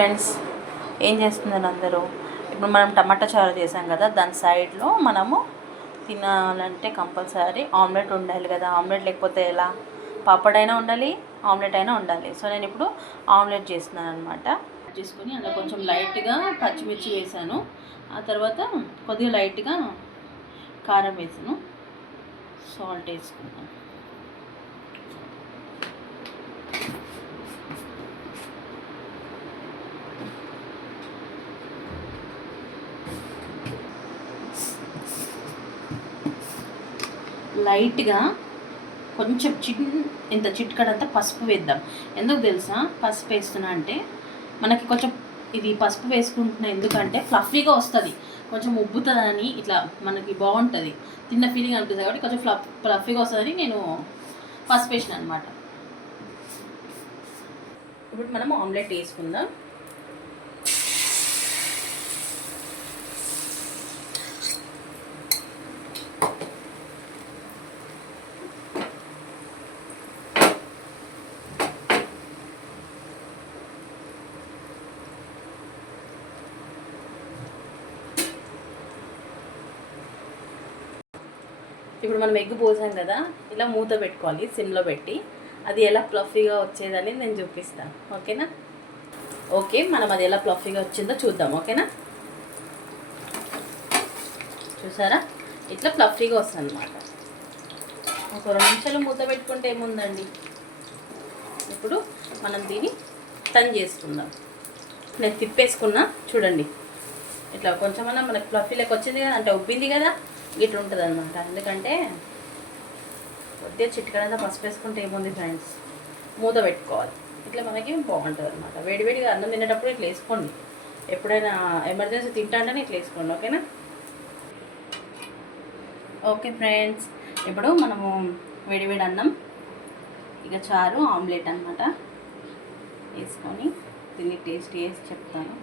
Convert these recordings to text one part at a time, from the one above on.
Friends, ఏం చేస్తున్నారు అందరూ? ఇప్పుడు మనం టమాటా చారు చేసాం కదా, దాని సైడ్లో మనము తినాలంటే కంపల్సరీ ఆమ్లెట్ ఉండాలి కదా. ఆమ్లెట్ లేకపోతే ఎలా? పాపడ్ అయినా ఉండాలి, ఆమ్లెట్ అయినా ఉండాలి. సో నేను ఇప్పుడు ఆమ్లెట్ చేస్తున్నాను అనమాట. చేసుకొని అందులో కొంచెం లైట్గా పచ్చిమిర్చి వేసాను, ఆ తర్వాత కొద్దిగా లైట్గా కారం వేసాను, సాల్ట్ వేసుకున్నాను. లైట్గా కొంచెం ఇంత చిట్కడంతా పసుపు వేద్దాం. ఎందుకు తెలుసా పసుపు వేస్తున్నా అంటే, మనకి కొంచెం ఇది పసుపు వేసుకుంటున్నా ఎందుకంటే ఫ్లఫీగా వస్తుంది, కొంచెం ఉబ్బుతుందని, ఇట్లా మనకి బాగుంటుంది, తిన్న ఫీలింగ్ అనిపిస్తుంది కాబట్టి కొంచెం ఫ్లఫీగా వస్తుందని నేను పసుపు వేసిన అనమాట. ఇప్పుడు మనం ఆమ్లెట్ వేసుకుందాం. ఇప్పుడు మనం ఎగ్ పోసాం కదా, ఇలా మూత పెట్టుకోవాలి సిమ్లో పెట్టి. అది ఎలా ఫ్లఫీగా వచ్చేదని నేను చూపిస్తాను, ఓకేనా? ఓకే, మనం అది ఎలా ఫ్లఫీగా వచ్చిందో చూద్దాం, ఓకేనా? చూసారా, ఇట్లా ఫ్లఫీగా వస్తుంది అనమాట. ఒక 2 నిమిషాలు మూత పెట్టుకుంటే ఏముందండి. ఇప్పుడు మనం దీన్ని టర్న్ చేసుకుందాం. నేను తిప్పేసుకున్నా చూడండి, ఇట్లా కొంచెమన్నా మనకి ఫ్లఫీ లెక్క వచ్చింది కదా, అంటే ఉబ్బింది కదా, ఇట్లా ఉంటుంది అనమాట. ఎందుకంటే కొద్దిగా చిటికడంతా పసుపు వేసుకుంటే ఏముంది ఫ్రెండ్స్, మూత పెట్టుకోవాలి. ఇట్లా మనకి బాగుంటుంది అనమాట. వేడివేడిగా అన్నం తినేటప్పుడు ఇట్లా వేసుకోండి, ఎప్పుడైనా ఎమర్జెన్సీ తింటాంటేనే ఇట్లా వేసుకోండి, ఓకేనా? ఓకే ఫ్రెండ్స్, ఇప్పుడు మనము వేడివేడి అన్నం, ఇక చారు, ఆమ్లెట్ అనమాట వేసుకొని దీన్ని టేస్ట్ చేసి చెప్తాను.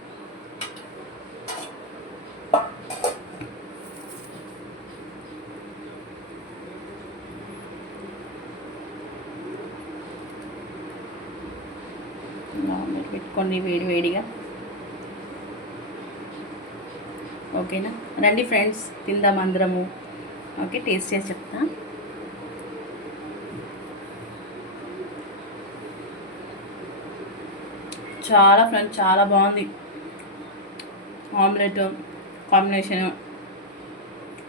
ఆమ్లెట్ పెట్టుకోండి వేడివేడిగా, ఓకేనా? రండి ఫ్రెండ్స్, తిందాం అందరము. ఓకే, టేస్ట్ చేసి చెప్తా. చాలా ఫ్రెండ్స్, చాలా బాగుంది. ఆమ్లెట్ కాంబినేషను,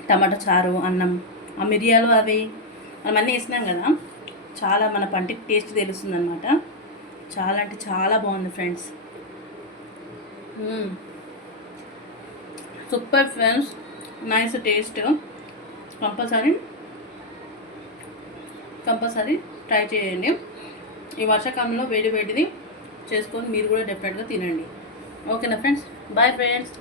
టమాటా చారు, అన్నం, ఆ మిరియాలు అవి మనం అన్నీ వేసినాం కదా, చాలా మన పంటికి టేస్ట్ తెలుస్తుంది అనమాట. చాలా అంటే చాలా బాగుంది friends. Super friends, nice taste. Compulsory try చేయండి. ఈ వర్షాకాలంలో వేడిది చేసుకొని మీరు కూడా డెఫినెట్గా తినండి, ఓకేనా ఫ్రెండ్స్? Bye friends.